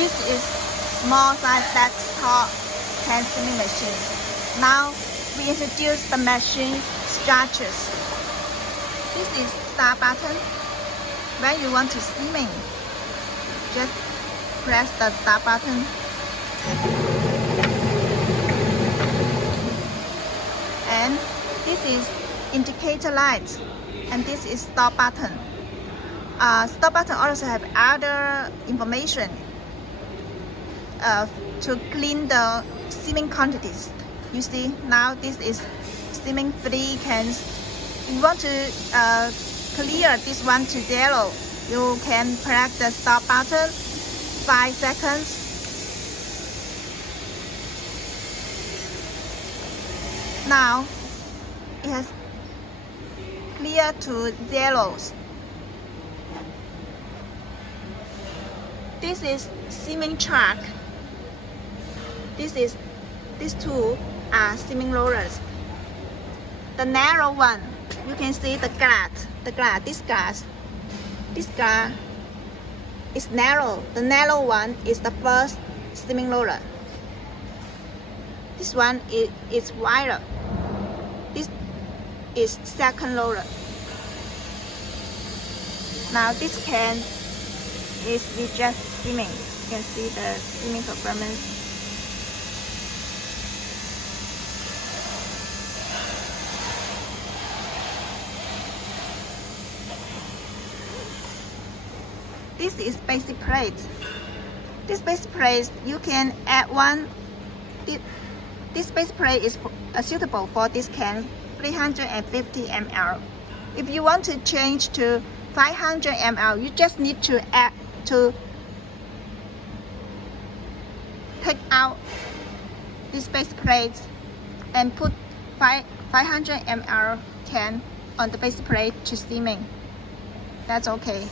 This is small size desktop can sealing machine. Now we introduce the machine structures. This is start button. When you want to seaming, just press the start button. And this is indicator light, and this is stop button. Stop button also have other information to clean the seaming quantities. You see, now this is seaming 3 cans. If you want to clear this one to 0, you can press the stop button 5 seconds. Now it has cleared to 0. This is seaming track. These two are seaming rollers. The narrow one, you can see this glass is narrow. The narrow one is the first seaming roller. This one is wider. This is second roller. Now this can is with just seaming. You can see the seaming performance. This is basic plate. This basic plate, you can add one. This basic plate is suitable for this can 350 ml. If you want to change to 500 ml, you just need to take out this basic plate and put 500 ml can on the basic plate to seaming. That's okay.